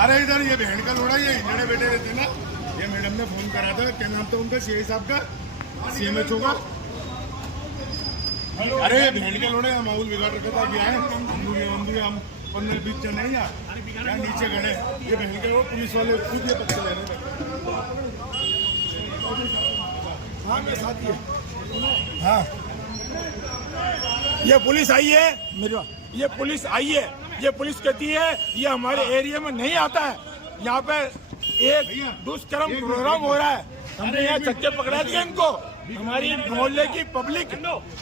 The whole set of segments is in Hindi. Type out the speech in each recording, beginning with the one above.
अरे इधर ये बहन का लोड़ा ये इंजने बैठे रहते ना, ये मैडम ने फोन करा था, क्या नाम था उनका, सीआई साहब का, सीएमएच होगा। अरे ये बहन के लोड़े माहौल बिगाड़ रखा था, क्या है हम 15-20 जन है यहाँ नीचे खड़े, ये बहन के वो पुलिस वाले खुद ये पक्ष ले रहे हैं। हाँ मेरे साथ ही है। हाँ ये पुलिस आई है, मेरी ये पुलिस आई है, ये पुलिस कहती है ये हमारे एरिया में नहीं आता है, यहाँ पे एक दुष्कर्म प्रोग्राम हो रहा है, हमने यहाँ चक्के पकड़ा दिए इनको। हमारी मोहल्ले की पब्लिक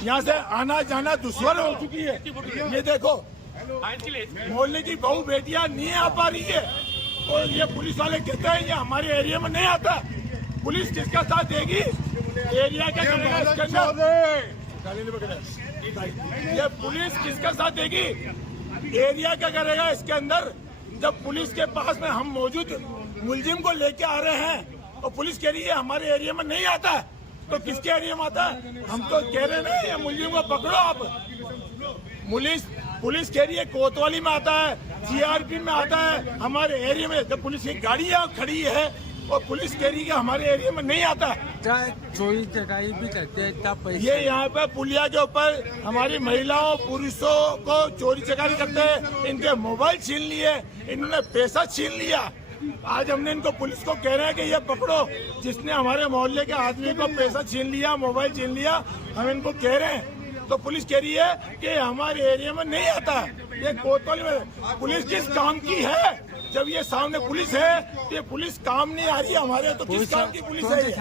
यहाँ से आना जाना दुश्वार हो चुकी है। ये देखो मोहल्ले की बहू बेटियां नहीं आ पा रही है और ये पुलिस वाले कहते हैं ये हमारे एरिया में नहीं आता। पुलिस किसका साथ देगी? एरिया के ये पुलिस किसका साथ देगी? एरिया क्या करेगा इसके अंदर? जब पुलिस के पास में हम मौजूद मुलजिम को लेके आ रहे हैं और पुलिस कह रही है हमारे एरिया में नहीं आता है, तो किसके एरिया में आता है? हम तो कह रहे हैं ये मुलजिम को पकड़ो आप। पुलिस कह रही है कोतवाली में आता है, सीआरपी में आता है, हमारे एरिया में जब पुलिस की गाड़ी यहाँ खड़ी है और पुलिस कह रही है हमारे एरिया में नहीं आता। चोरी चकारी भी करते हैं तब ये यहाँ पे पुलिया के ऊपर हमारी महिलाओं पुरुषों को चोरी चकारी करते हैं, इनके मोबाइल छीन लिए, इन्होंने पैसा छीन लिया। आज हमने इनको पुलिस को कह रहे हैं कि ये पकड़ो जिसने हमारे मोहल्ले के आदमी को पैसा छीन लिया, मोबाइल छीन लिया, हम इनको कह रहे हैं, तो पुलिस कह रही है कि हमारे एरिया में नहीं आता। ये कोतवाली में पुलिस किस काम की है? जब ये सामने पुलिस है तो ये पुलिस काम नहीं आ रही है हमारे, तो किस काम की पुलिस है? ये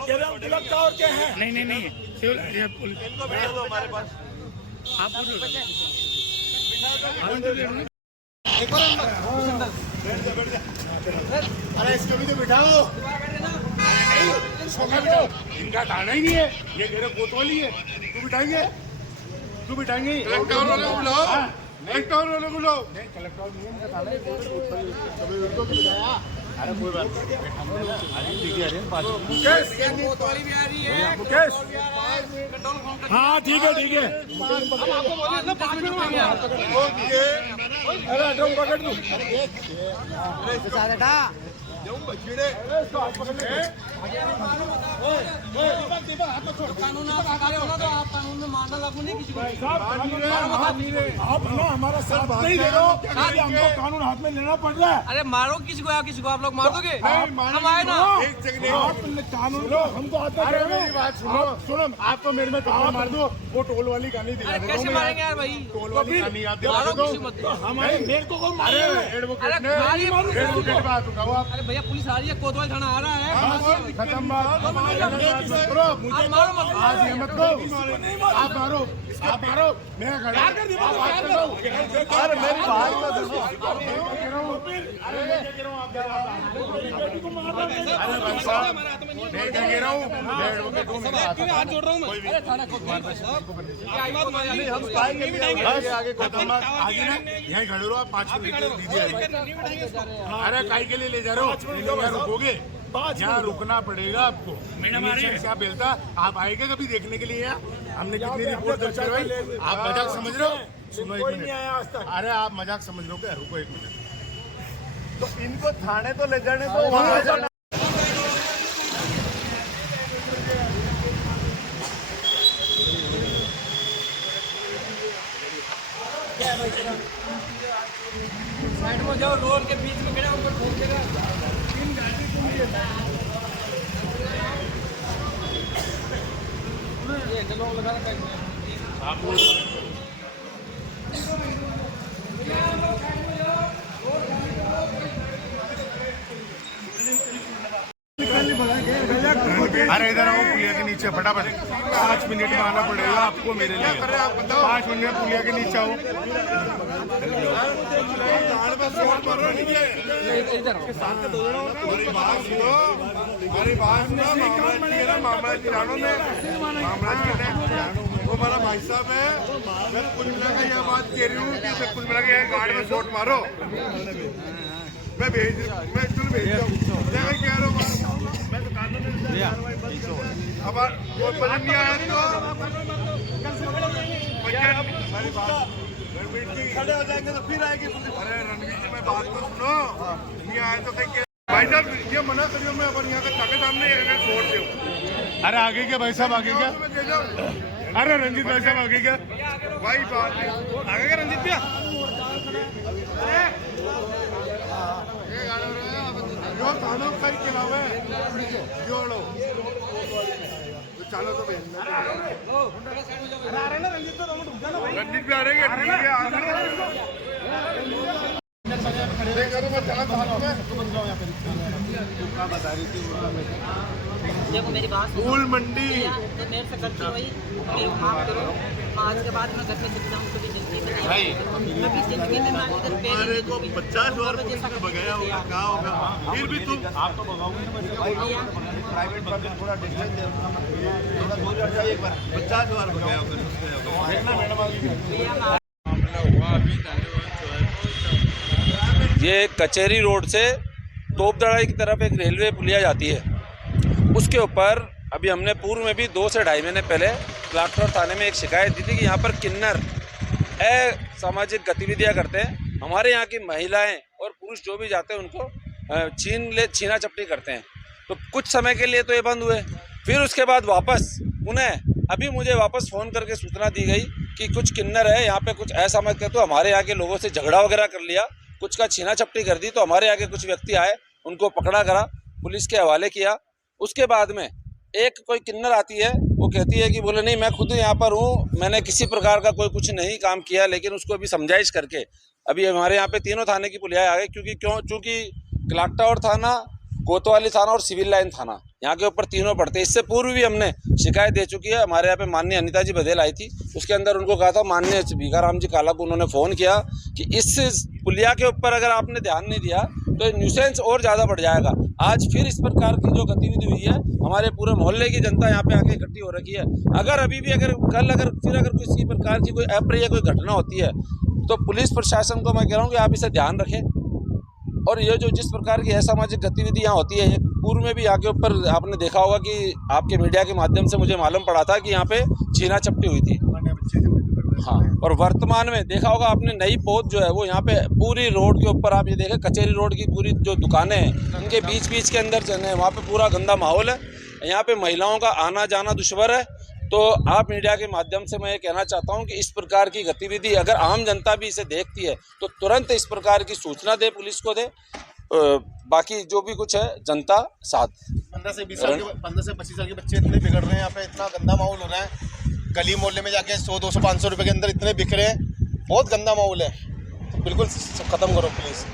कह रहे हैं गिरफ्तार और क्या है? नहीं ये पुलिस हमारे पास अरे इसको भी तो बिठाओ, इनका थाना ही नहीं है, ये कह रहे कोतवाली है। तू बिठाएंगे कलेक्टर वाले को बुलाओ, कलेक्टर वाले को बुलाओ। नहीं कलेक्टर नहीं है, इनका थाना ही है। अरे कोई बात नहीं, कोतवाली भी आ रही है, मुकेश। हाँ ठीक है अरे ड्रम पकड़ दू कानून आप होगा तो आप कानून में मानना लागू नहीं किसी को। आप हमारा साथ नहीं दे रहे हो, हमको कानून हाथ में लेना पड़ रहा है। अरे मारो किसी को आप लोग मार दोगे? हम आए ना कानून हमको हाथ में। मेरी बात सुनो, आप तो मेरे में कहा मार दो, वो टोल वाली गाली दिला दो। कैसे मारेंगे यार भाई? टोल वाली गाली आप दिला दो। हमारे मेरे को एडवोकेट बात उठाओ आप। अरे भैया पुलिस आ रही है, कोतवाल थाना आ रहा है, खत्म बात। मुझे आज ये मत दो, आप मारो, मैं खड़ा। अरे मेरी बात मैं क्या कह रहा हूँ, हाथ जोड़ रहा हूँ मैं। आगे खत्म बात। आगे ना यहीं खड़े रहो आप, 5 मिनट दीदी। अरे काई के लिए ले जा रहे हो? रुकोगे? यहाँ रुकना पड़ेगा आपको। क्या बेलता आप आएगा कभी देखने के लिए? हमने कितनी रिपोर्ट दर्ज करवाई। आप मजाक समझ रहे हो? सुनो 1 मिनट। अरे आप मजाक समझ रहे हो क्या? रुको 1 मिनट। तो इनको थाने तो ले जाने दो। साइड में जाओ, रोड के बीच में खड़ा ऊपर फोन देगा। ये चलो लगा रखा है आप अरे इधर आओ पुलिया के नीचे फटाफट 5 मिनट में आना पड़ेगा आपको मेरे लिए 5 मिनट में पुलिया के नीचे आओ वो हमारा भाई साहब है मैं कुल मिला का यह बात कह रही हूँ कि कुल मिला के गाड़ी में शॉट मारो मैं भेज दूँ क्या कह रहा हूँ अब वो पसंद नहीं आया तो खड़े हो जाएंगे तो फिर आएगी अरे रणवीर जी मैं बात तो सुनो नहीं आए तो कहीं भाई साहब ये मना करियो मैं अपन यहाँ के सामने छोड़ दो अरे आगे क्या भाई साहब आगे क्या अरे रंजीत भाई साहब आगे क्या भाई बात आगे क्या रंजीत भैया जो थानों का ही खिलावे जोड़ो चालो तो रंजीत भी आ रहे देखो मेरी बात फूल मंडी तो मेरे से गलती हुई मेरे माफ करो आज के बाद मैं घर पे चुप जाऊँ कभी जिंदगी में नहीं कभी जिंदगी में मैं इधर मेरे को 50 बार पुलिस ने भगाया होगा कहा होगा फिर भी तुम आप तो भगाओगे प्राइवेट बस थोड़ा डिस्टेंस दे थोड़ा दूर हट जाइए एक बार 50 बार भगाया होगा देखना मैडम ये कचहरी रोड से तोपदड़ा की तरफ एक रेलवे पुलिया जाती है, उसके ऊपर अभी हमने पूर्व में भी 2 से ढाई महीने पहले कलेक्टर थाने में एक शिकायत दी थी कि यहाँ पर किन्नर असामाजिक गतिविधियाँ करते हैं, हमारे यहाँ की महिलाएं और पुरुष जो भी जाते हैं उनको छीना चपटी करते हैं। तो कुछ समय के लिए तो ये बंद हुए, फिर उसके बाद वापस उन्हें अभी मुझे वापस फ़ोन करके सूचना दी गई कि कुछ किन्नर है यहाँ पे कुछ असामाजिक, तो हमारे यहाँ के लोगों से झगड़ा वगैरह कर लिया, कुछ का छीना चपटी कर दी। तो हमारे यहाँ के कुछ व्यक्ति आए, उनको पकड़ा करा, पुलिस के हवाले किया। उसके बाद में एक कोई किन्नर आती है, वो कहती है कि बोले नहीं मैं खुद यहाँ पर हूँ, मैंने किसी प्रकार का कोई कुछ नहीं काम किया, लेकिन उसको अभी समझाइश करके अभी हमारे यहाँ पे तीनों थाने की पुलिया आ गई, क्योंकि कलाक्टावर थाना, कोतवाली थाना और सिविल लाइन थाना यहाँ के ऊपर तीनों पड़ते हैं। इससे पूर्व भी हमने शिकायत दे चुकी है। हमारे यहाँ पे माननीय अनिता जी बघेल आई थी, उसके अंदर उनको कहा था, माननीय भीखाराम जी काला को उन्होंने फ़ोन किया कि इस पुलिया के ऊपर अगर आपने ध्यान नहीं दिया तो न्यूसेंस और ज़्यादा बढ़ जाएगा। आज फिर इस प्रकार की जो गतिविधि हुई है, हमारे पूरे मोहल्ले की जनता यहाँ पे आके इकट्ठी हो रखी है। अगर अभी भी अगर किसी प्रकार की कोई अप्रिय कोई घटना होती है तो पुलिस प्रशासन को मैं कह रहा हूँ कि आप इसे ध्यान रखें। और ये जो जिस प्रकार की असामाजिक गतिविधि यहाँ होती है, पूर्व में भी यहाँ के ऊपर आपने देखा होगा कि आपके मीडिया के माध्यम से मुझे मालूम पड़ा था कि यहाँ पे छीना चपटी हुई थी। हाँ, और वर्तमान में देखा होगा आपने, नई पौध जो है वो यहाँ पे पूरी रोड के ऊपर आप ये देखें, कचहरी रोड की पूरी जो दुकानें हैं उनके बीच के अंदर चलने हैं, वहाँ पे पूरा गंदा माहौल है। यहाँ पे महिलाओं का आना जाना दुश्वार है। तो आप मीडिया के माध्यम से मैं ये कहना चाहता हूँ कि इस प्रकार की गतिविधि अगर आम जनता भी इसे देखती है तो तुरंत इस प्रकार की सूचना दे, पुलिस को दे। बाकी जो भी कुछ है जनता साथ। 15 से 25 साल के बच्चे इतने बिगड़ रहे हैं, यहाँ पे इतना गंदा माहौल हो रहा है, गली मोहल्ले में जाके 100, 200, 500 रुपए के अंदर इतने बिक रहे हैं, बहुत गंदा माहौल है। तो बिल्कुल ख़त्म करो प्लीज़।